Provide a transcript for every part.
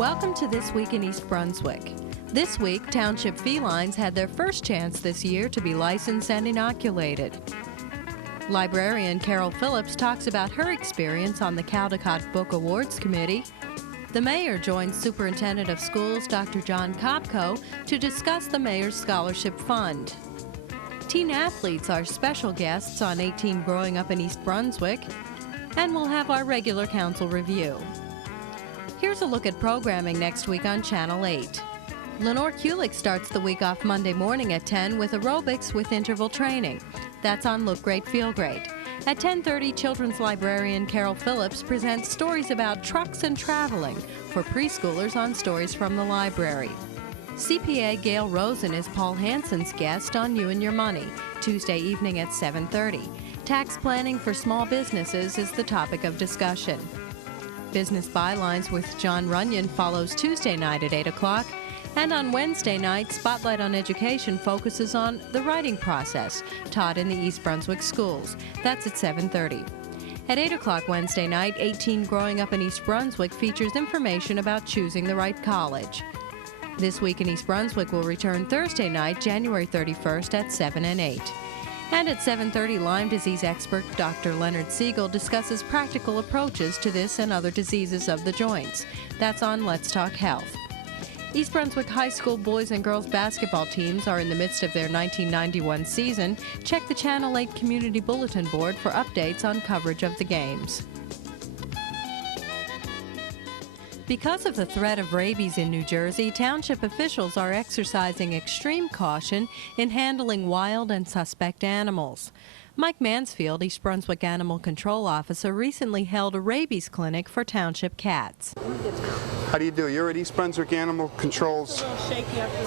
Welcome to This Week in East Brunswick. This week, township felines had their first chance this year to be licensed and inoculated. Librarian Carol Phillips talks about her experience on the Caldecott Book Awards Committee. The mayor joins Superintendent of Schools Dr. John Kopko to discuss the mayor's scholarship fund. Teen athletes are special guests on 18 Growing Up in East Brunswick, and we'll have our regular council review. Here's a look at programming next week on Channel 8. Lenore Kulik starts the week off Monday morning at 10 with aerobics with interval training. That's on Look Great, Feel Great. At 10:30, children's librarian Carol Phillips presents stories about trucks and traveling for preschoolers on Stories from the Library. CPA Gail Rosen is Paul Hansen's guest on You and Your Money, Tuesday evening at 7:30. Tax planning for small businesses is the topic of discussion. Business Bylines with John Runyon follows Tuesday night at 8 o'clock. And on Wednesday night, Spotlight on Education focuses on the writing process taught in the East Brunswick schools. That's at 7:30. At 8 o'clock Wednesday night, 18 Growing Up in East Brunswick features information about choosing the right college. This Week in East Brunswick will return Thursday night, January 31st at 7 and 8. And at 7:30, Lyme disease expert Dr. Leonard Siegel discusses practical approaches to this and other diseases of the joints. That's on Let's Talk Health. East Brunswick High School boys and girls basketball teams are in the midst of their 1991 season. Check the Channel 8 Community Bulletin Board for updates on coverage of the games. Because of the threat of rabies in New Jersey, township officials are exercising extreme caution in handling wild and suspect animals. Mike Mansfield, East Brunswick Animal Control Officer, recently held a rabies clinic for township cats. How do you do? You're at East Brunswick Animal Control's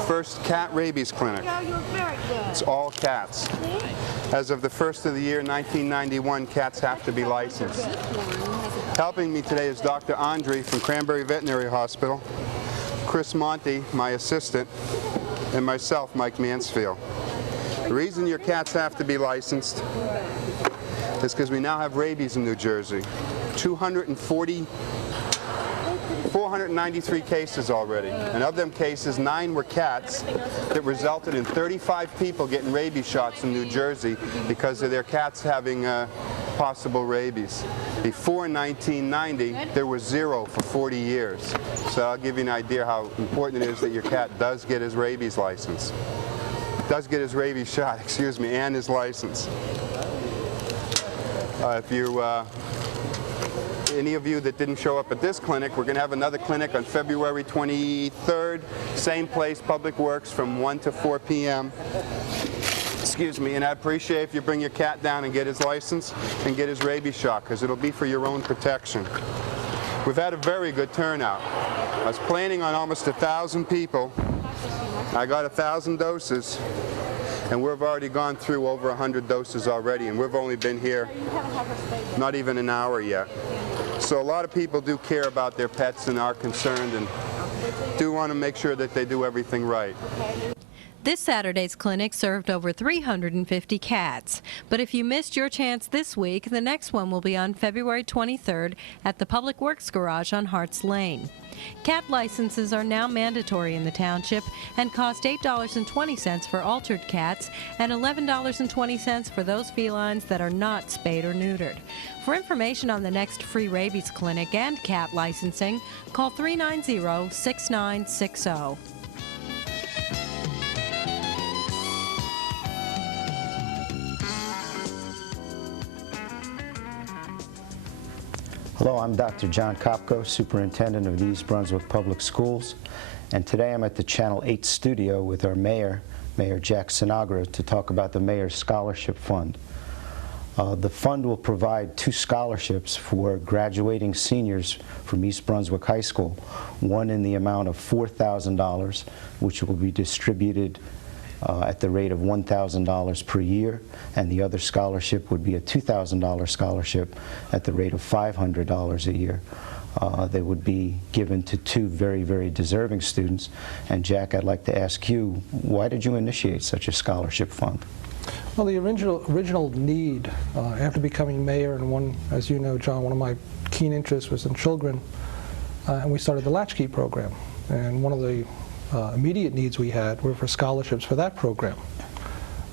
first cat rabies clinic. You're very good. It's all cats. As of the first of the year, 1991, cats have to be licensed. Helping me today is Dr. Andre from Cranberry Veterinary Hospital, Chris Monty, my assistant, and myself, Mike Mansfield. The reason your cats have to be licensed is because we now have rabies in New Jersey. 493 cases already. And of them cases, 9 were cats that resulted in 35 people getting rabies shots in New Jersey because of their cats having possible rabies. Before 1990, there was 0 for 40 years. So I'll give you an idea how important it is that your cat does get his rabies license. Does get his rabies shot, excuse me, and his license. Any of you that didn't show up at this clinic, we're going to have another clinic on February 23rd, same place, Public Works, from 1 to 4 p.m. Excuse me, and I appreciate if you bring your cat down and get his license and get his rabies shot, because it'll be for your own protection. We've had a very good turnout. I was planning on almost 1,000 people. I got 1,000 doses, and we've already gone through over 100 doses already, and we've only been here not even an hour yet. So a lot of people do care about their pets and are concerned and do want to make sure that they do everything right. This Saturday's clinic served over 350 cats. But if you missed your chance this week, the next one will be on February 23rd at the Public Works Garage on Harts Lane. Cat licenses are now mandatory in the township and cost $8.20 for altered cats and $11.20 for those felines that are not spayed or neutered. For information on the next free rabies clinic and cat licensing, call 390-6960. Hello, I'm Dr. John Kopko, Superintendent of the East Brunswick Public Schools, and today I'm at the Channel 8 studio with our Mayor Jack Sinagra, to talk about the Mayor's Scholarship Fund. The fund will provide 2 scholarships for graduating seniors from East Brunswick High School, one in the amount of $4,000, which will be distributed at the rate of $1,000 per year, and the other scholarship would be a $2,000 scholarship at the rate of $500 a year. They would be given to 2 very, very deserving students. And Jack, I'd like to ask you, why did you initiate such a scholarship fund? Well, the original need after becoming mayor, and one, as you know, John, one of my keen interests was in children. and we started the Latchkey program. And one of the immediate needs we had were for scholarships for that program.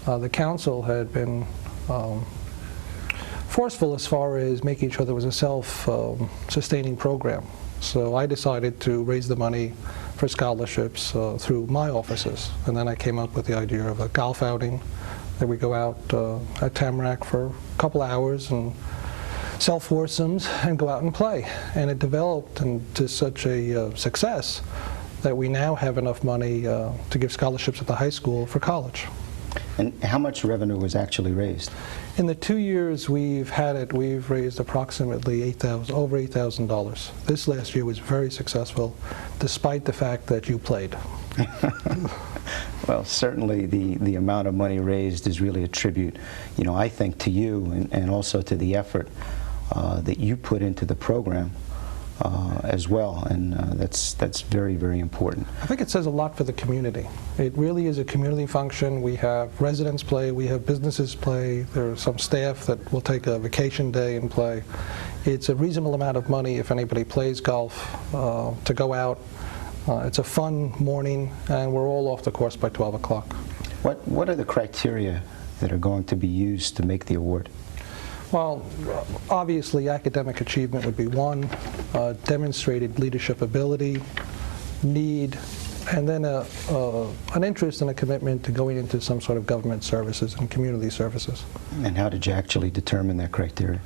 The council had been forceful as far as making sure there was a self-sustaining program. So I decided to raise the money for scholarships through my offices. And then I came up with the idea of a golf outing that we go out at Tamarack for a couple hours and sell foursomes and go out and play. And it developed into such a success that we now have enough money to give scholarships at the high school for college. And how much revenue was actually raised? In the 2 years we've had it, we've raised approximately over $8,000. This last year was very successful, despite the fact that you played. Well, certainly the amount of money raised is really a tribute, I think, to you and also to the effort that you put into the program as well, and that's very, very important. I think it says a lot for the community. It really is a community function. We have residents play, we have businesses play, there are some staff that will take a vacation day and play. It's a reasonable amount of money if anybody plays golf to go out. It's a fun morning, and we're all off the course by 12 o'clock. What are the criteria that are going to be used to make the award? Well, obviously academic achievement would be one, demonstrated leadership ability, need, and then an interest and a commitment to going into some sort of government services and community services. And how did you actually determine that criteria?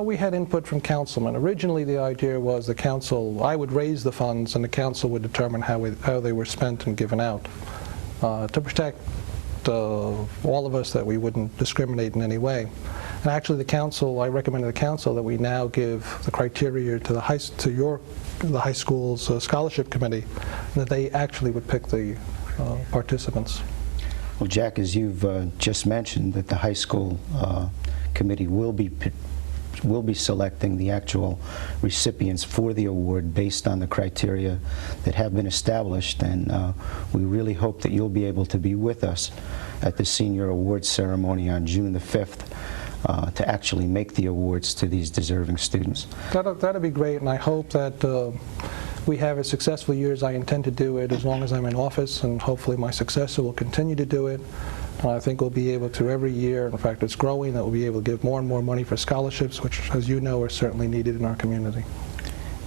We had input from councilmen. Originally the idea was the council, I would raise the funds and the council would determine how they were spent and given out to protect all of us, that we wouldn't discriminate in any way. And actually the council, I recommended to the council that we now give the criteria to the high school's scholarship committee, and that they actually would pick the participants. Well, Jack, as you've just mentioned, that the high school committee will be selecting the actual recipients for the award based on the criteria that have been established, and we really hope that you'll be able to be with us at the senior awards ceremony on June the 5th to actually make the awards to these deserving students. That'd be great, and I hope that we have a successful year, as I intend to do it as long as I'm in office, and hopefully my successor will continue to do it. I think we'll be able to every year, in fact it's growing, that we'll be able to give more and more money for scholarships, which, as you know, are certainly needed in our community.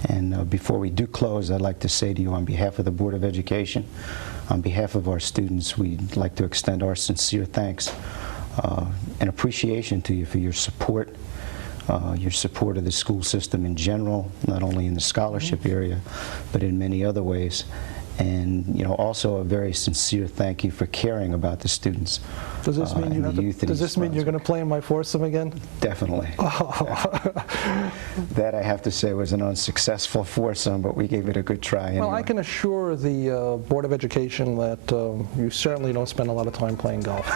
And before we do close, I'd like to say to you, on behalf of the Board of Education, on behalf of our students, we'd like to extend our sincere thanks and appreciation to you for your support of the school system in general, not only in the scholarship area, but in many other ways. And also a very sincere thank you for caring about the students. Does this mean you're going to play in my foursome again? Definitely. That, I have to say, was an unsuccessful foursome, but we gave it a good try anyway. Well, I can assure the Board of Education that you certainly don't spend a lot of time playing golf.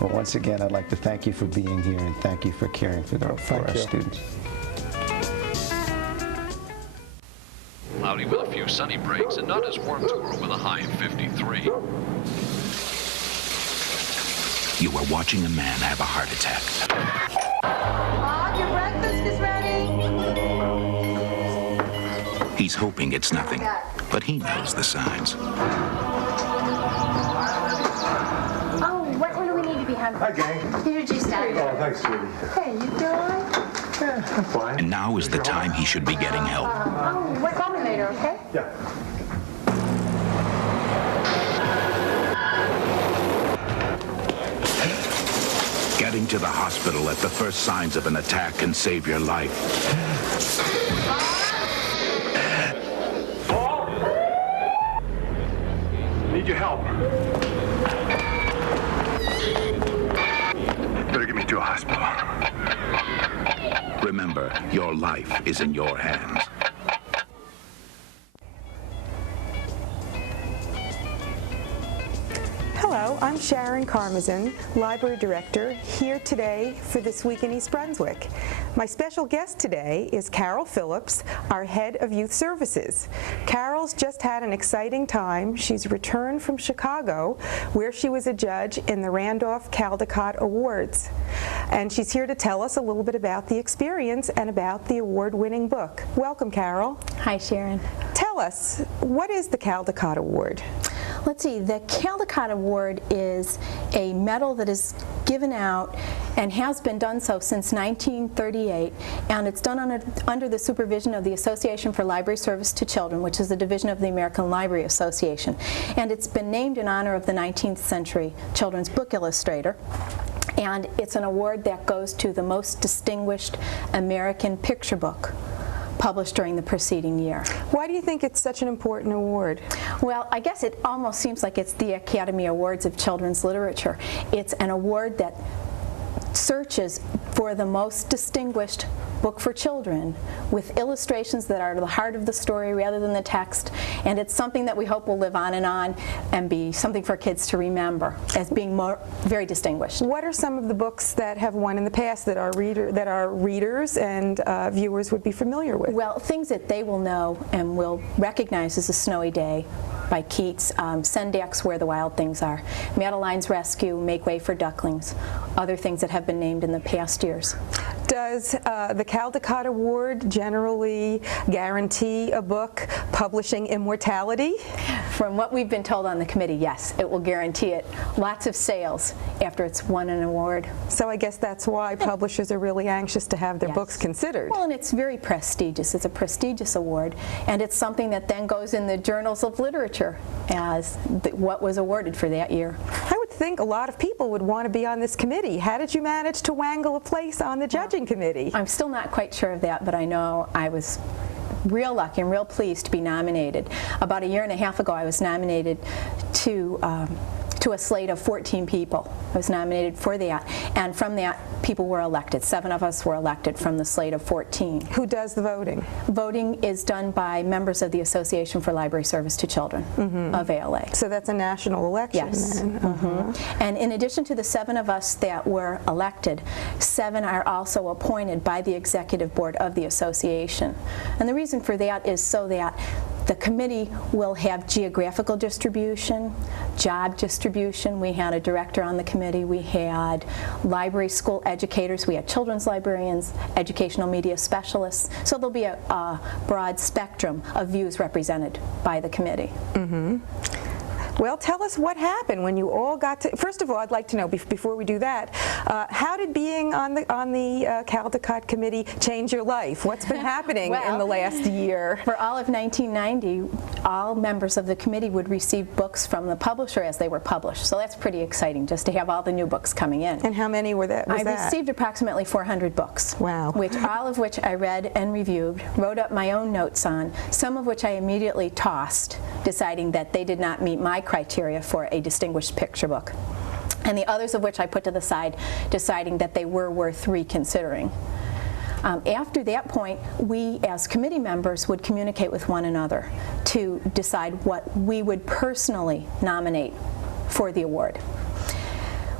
Well, once again, I'd like to thank you for being here and thank you for caring for our students. Cloudy with a few sunny breaks and not as warm tomorrow with a high of 53. You are watching a man have a heart attack. Mom, your breakfast is ready. He's hoping it's nothing, but he knows the signs. Oh, what do we need to be hungry? Hi, gang. Here's your juice, Dad. Oh, thanks, sweetie. Hey, you doing? Yeah, I'm fine. And now is the time he should be getting help. Oh, what's on me later, okay? Yeah. Getting to the hospital at the first signs of an attack can save your life. Paul? Need your help. Better get me to a hospital. Remember, your life is in your hands. Hello, I'm I'm Sharon Karmazin, Library Director, here today for This Week in East Brunswick. My special guest today is Carol Phillips, our Head of Youth Services. Carol's just had an exciting time. She's returned from Chicago, where she was a judge in the Randolph-Caldecott Awards. And she's here to tell us a little bit about the experience and about the award-winning book. Welcome, Carol. Hi, Sharon. Tell us, what is the Caldecott Award? Let's see, the Caldecott Award is a medal that is given out and has been done so since 1938, and it's done under the supervision of the Association for Library Service to Children, which is a division of the American Library Association. And it's been named in honor of the 19th century children's book illustrator. And it's an award that goes to the most distinguished American picture book published during the preceding year. Why do you think it's such an important award? Well, I guess it almost seems like it's the Academy Awards of children's literature. It's an award that searches for the most distinguished book for children with illustrations that are to the heart of the story rather than the text, and it's something that we hope will live on and be something for kids to remember as being very distinguished. What are some of the books that have won in the past that our readers and viewers would be familiar with? Well, things that they will know and will recognize as A Snowy Day by Keats, Sendak's Where the Wild Things Are, Madeline's Rescue, Make Way for Ducklings, other things that have been named in the past years. Does the Caldecott Award generally guarantee a book publishing immortality? From what we've been told on the committee, yes, it will guarantee it. Lots of sales after it's won an award. So I guess that's why publishers are really anxious to have their books considered. Well, and it's very prestigious. It's a prestigious award, and it's something that then goes in the journals of literature as what was awarded for that year. I would think a lot of people would want to be on this committee. How did you manage to wangle a place on the judging committee? I'm still not quite sure of that, but I know I was real lucky and real pleased to be nominated. About a year and a half ago, I was nominated to a slate of 14 people. I was nominated for that, and from that, people were elected. 7 of us were elected from the slate of 14. Who does the voting? Voting is done by members of the Association for Library Service to Children of ALA. So that's a national election, yes. then? And in addition to the 7 of us that were elected, 7 are also appointed by the executive board of the association. And the reason for that is so that the committee will have geographical distribution, job distribution. We had a director on the committee. We had library school educators. We had children's librarians, educational media specialists. So there'll be a broad spectrum of views represented by the committee. Well, tell us what happened when you all got to. First of all, I'd like to know before we do that, how did being on the Caldecott committee change your life? What's been happening in the last year? For all of 1990, all members of the committee would receive books from the publisher as they were published. So that's pretty exciting, just to have all the new books coming in. And how many were that? I received approximately 400 books. Wow. All of which I read and reviewed, wrote up my own notes on, some of which I immediately tossed, deciding that they did not meet my criteria for a distinguished picture book, and the others of which I put to the side, deciding that they were worth reconsidering. After that point, we as committee members would communicate with one another to decide what we would personally nominate for the award.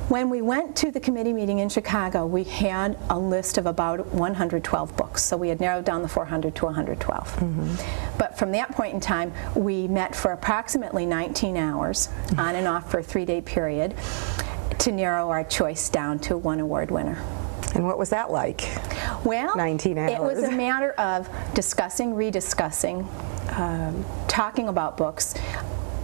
When we went to the committee meeting in Chicago, we had a list of about 112 books, so we had narrowed down the 400 to 112. But from that point in time, we met for approximately 19 hours, on and off for a 3-day period, to narrow our choice down to one award winner. And what was that like? Well, 19 hours. It was a matter of discussing, rediscussing, talking about books.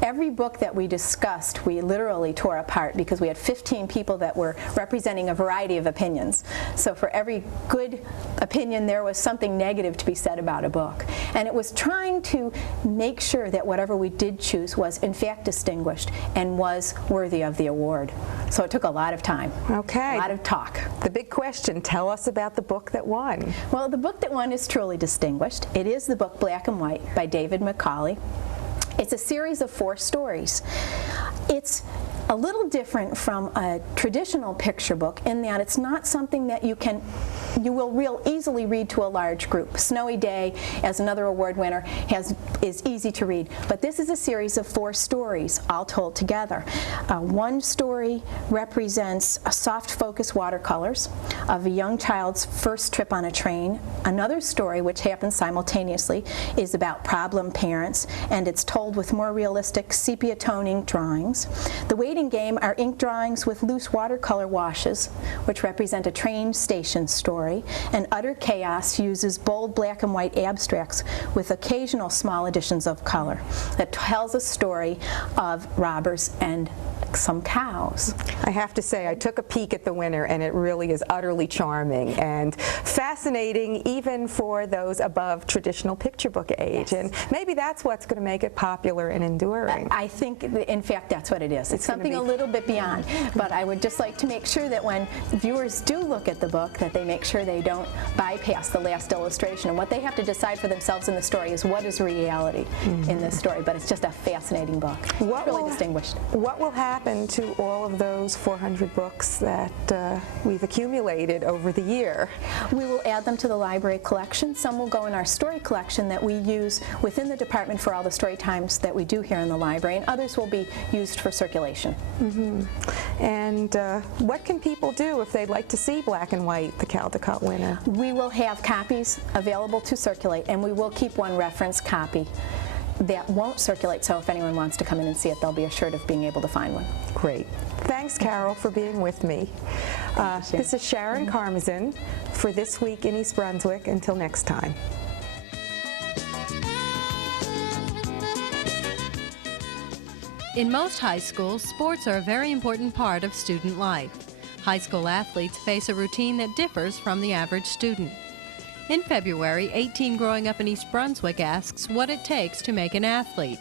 Every book that we discussed, we literally tore apart because we had 15 people that were representing a variety of opinions. So for every good opinion, there was something negative to be said about a book. And it was trying to make sure that whatever we did choose was in fact distinguished and was worthy of the award. So it took a lot of time. Okay. A lot of talk. The big question, tell us about the book that won. Well, the book that won is truly distinguished. It is the book Black and White by David Macaulay. It's a series of 4 stories. It's a little different from a traditional picture book in that it's not something that you will real easily read to a large group. Snowy Day, as another award winner, is easy to read. But this is a series of 4 stories, all told together. One story represents soft focus watercolors of a young child's first trip on a train. Another story, which happens simultaneously, is about problem parents, and it's told with more realistic sepia toning drawings. The waiting game are ink drawings with loose watercolor washes, which represent a train station story, and Utter Chaos uses bold black and white abstracts with occasional small additions of color that tells a story of robbers and some cows. I have to say, I took a peek at the winner, and it really is utterly charming and fascinating, even for those above traditional picture book age. Yes. And maybe that's what's going to make it popular and enduring. I think, in fact, that's what it is. It's something a little bit beyond. But I would just like to make sure that when viewers do look at the book, that they make sure they don't bypass the last illustration. And what they have to decide for themselves in the story is what is reality in this story. But it's just a fascinating book. It's really distinguished. What will happen to all of those 400 books that we've accumulated over the year? We will add them to the library collection. Some will go in our story collection that we use within the department for all the story times that we do here in the library, and others will be used for circulation. And what can people do if they'd like to see Black and White, the Caldecott winner? We will have copies available to circulate, and we will keep one reference copy that won't circulate, so if anyone wants to come in and see it, they'll be assured of being able to find one. Great. Thanks, Carol, for being with me. This is Sharon Karmazin for This Week in East Brunswick. Until next time. In most high schools, sports are a very important part of student life. High school athletes face a routine that differs from the average student. In February, 18 Growing Up in East Brunswick asks what it takes to make an athlete.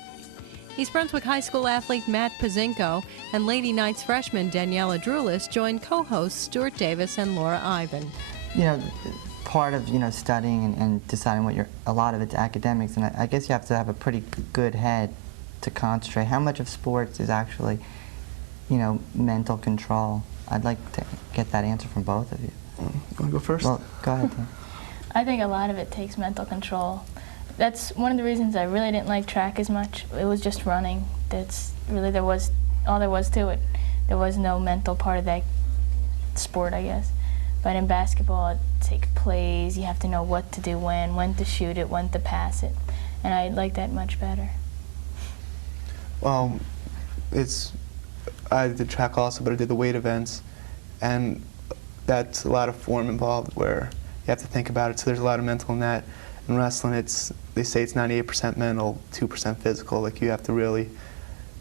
East Brunswick High School athlete Matt Pazinko and Lady Knights freshman Daniela Drulis joined co-hosts Stuart Davis and Laura Ivan. You know, part of, studying and deciding a lot of it's academics, and I guess you have to have a pretty good head to concentrate. How much of sports is actually, mental control? I'd like to get that answer from both of you. You want to go first? Well, go ahead, Dan. I think a lot of it takes mental control. That's one of the reasons I really didn't like track as much. It was just running. That's really all there was to it. There was no mental part of that sport, I guess. But in basketball, it takes plays. You have to know what to do when to shoot it, when to pass it. And I like that much better. Well, I did track also, but I did the weight events, and that's a lot of form involved where you have to think about it, so there's a lot of mental in that. In wrestling, they say it's 98% mental, 2% physical. Like, you have to really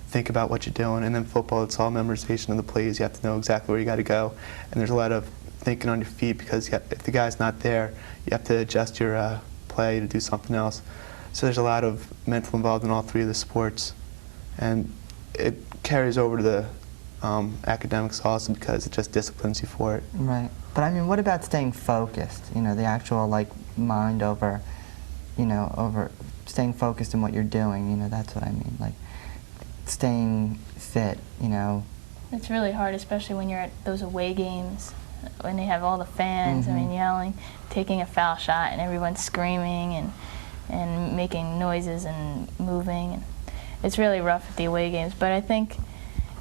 think about what you're doing. And then football, it's all memorization of the plays. You have to know exactly where you got to go. And there's a lot of thinking on your feet, because if the guy's not there, you have to adjust your play to do something else. So there's a lot of mental involved in all 3 of the sports. And it carries over to the academics also, because it just disciplines you for it. Right. But I mean, what about staying focused? The actual mind over, over staying focused in what you're doing. That's what I mean. Like staying fit. It's really hard, especially when you're at those away games, when they have all the fans. I mean, yelling, taking a foul shot, and everyone's screaming and making noises and moving. And it's really rough at the away games. But I think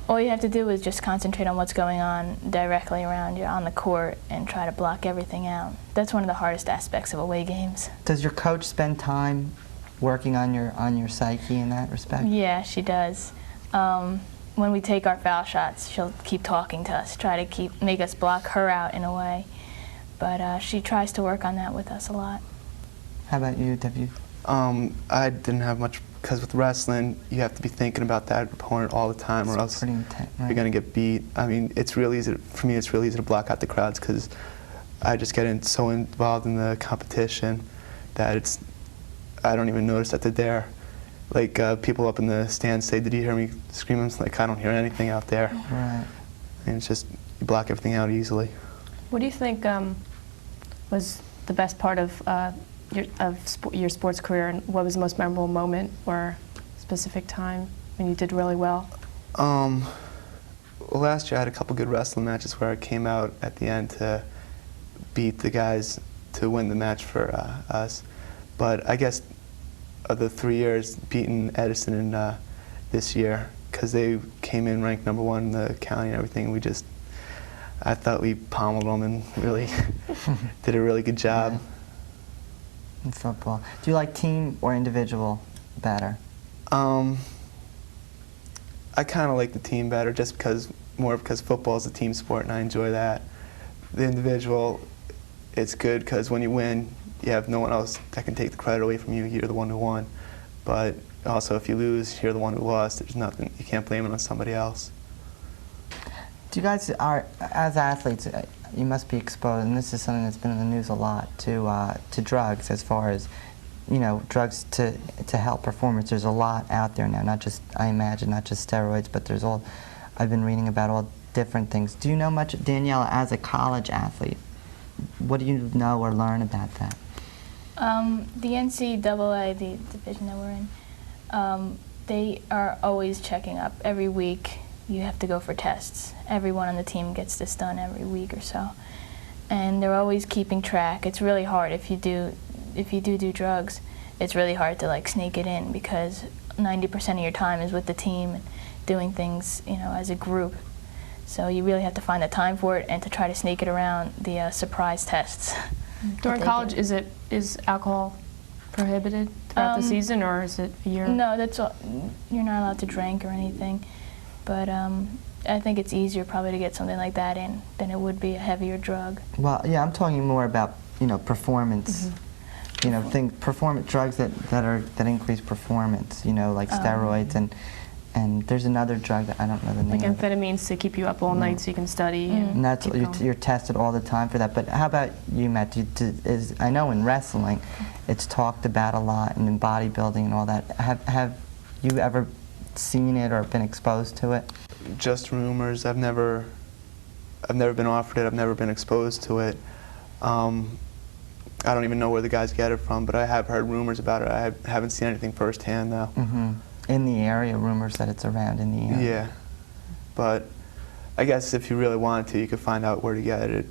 all you have to do is just concentrate on what's going on directly around you on the court and try to block everything out. That's one of the hardest aspects of away games. Does your coach spend time working on your psyche in that respect? Yeah, she does. When we take our foul shots, she'll keep talking to us, try to make us block her out in a way. But she tries to work on that with us a lot. How about you, W? I didn't have much, because with wrestling, you have to be thinking about that opponent all the time, or else pretty intense, right? You're going to get beat. I mean, it's really easy, for me, it's really easy to block out the crowds, because I just get so involved in the competition that I don't even notice that they're there. Like, people up in the stands say, "Did you hear me screaming?" It's like, I don't hear anything out there. Right. And it's just, you block everything out easily. What do you think was the best part of your sports career, and what was the most memorable moment or specific time when you did really well? Well, last year I had a couple good wrestling matches where I came out at the end to beat the guys to win the match for us. But I guess of the 3 years, beating Edison in this year, because they came in ranked #1 in the county and everything, I thought we pommeled them and really did a really good job. Yeah. In football. Do you like team or individual better? I kind of like the team better, just because football is a team sport and I enjoy that. The individual, it's good because when you win, you have no one else that can take the credit away from you. You're the one who won. But also, if you lose, you're the one who lost. There's nothing, you can't blame it on somebody else. Do you guys as athletes, you must be exposed, and this is something that's been in the news a lot, to drugs, as far as, drugs to help performance. There's a lot out there now, I imagine, not just steroids, but there's I've been reading about all different things. Do you know much, Danielle, as a college athlete, what do you know or learn about that? The NCAA, the division that we're in, they are always checking up. Every week you have to go for tests. Everyone on the team gets this done every week or so. And they're always keeping track. It's really hard if you do drugs. It's really hard to sneak it in, because 90% of your time is with the team and doing things, as a group. So you really have to find the time for it and to try to sneak it around the surprise tests. During college, is alcohol prohibited throughout the season, or is it a year? No, you're not allowed to drink or anything. But I think it's easier probably to get something like that in than it would be a heavier drug. Well, yeah, I'm talking more about, performance. Performance drugs that increase performance, like steroids, and there's another drug that I don't know the name. Like amphetamines to keep you up all night so you can study. And that's you're tested all the time for that. But how about you, Matt? I know in wrestling, it's talked about a lot, and in bodybuilding and all that. Have you ever seen it or been exposed to it? Just rumors. I've never been offered it. I've never been exposed to it. I don't even know where the guys get it from, but I have heard rumors about it. I haven't seen anything firsthand, though. In the area, rumors that it's around in the area. Yeah, but I guess if you really wanted to, you could find out where to get it.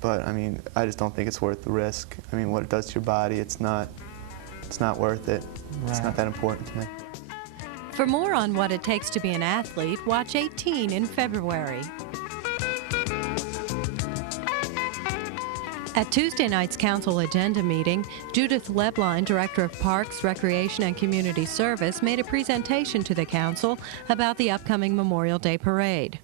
But I mean, I just don't think it's worth the risk. I mean, what it does to your body, it's not worth it. Right. It's not that important to me. For more on what it takes to be an athlete, watch 18 in February. At Tuesday night's council agenda meeting, Judith Lebline, Director of Parks, Recreation, and Community Service, made a presentation to the council about the upcoming Memorial Day Parade.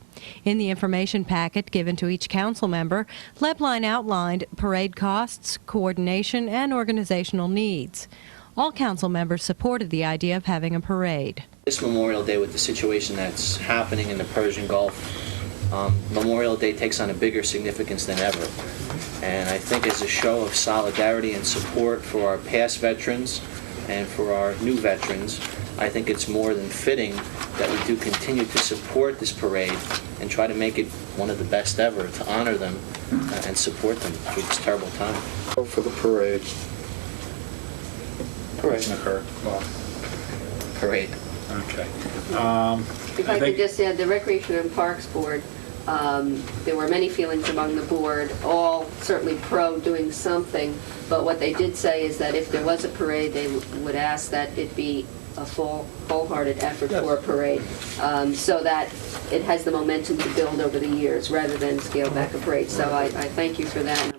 In the information packet given to each council member, Lebline outlined parade costs, coordination, and organizational needs. All council members supported the idea of having a parade. This Memorial Day, with the situation that's happening in the Persian Gulf, Memorial Day takes on a bigger significance than ever. And I think as a show of solidarity and support for our past veterans and for our new veterans, I think it's more than fitting that we do continue to support this parade and try to make it one of the best ever, to honor them and support them through this terrible time. For the parade. Parade. Parade. Okay. If I could just add, the Recreation and Parks Board, there were many feelings among the board, all certainly pro doing something, but what they did say is that if there was a parade, they would ask that it be a wholehearted effort for a parade, so that it has the momentum to build over the years rather than scale back a parade. So I thank you for that.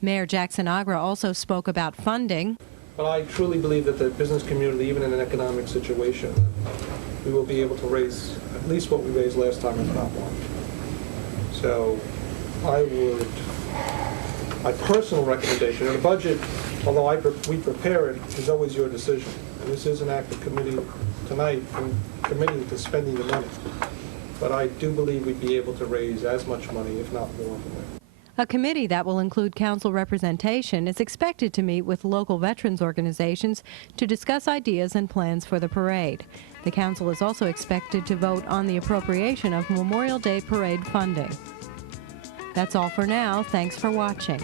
Mayor Jackson Agra also spoke about funding. But I truly believe that the business community, even in an economic situation, we will be able to raise at least what we raised last time, if not more. So my personal recommendation, and the budget, although we prepare it, is always your decision. And this is an act of committee tonight, and committing to spending the money. But I do believe we'd be able to raise as much money, if not more, from it. A committee that will include council representation is expected to meet with local veterans organizations to discuss ideas and plans for the parade. The council is also expected to vote on the appropriation of Memorial Day Parade funding. That's all for now. Thanks for watching.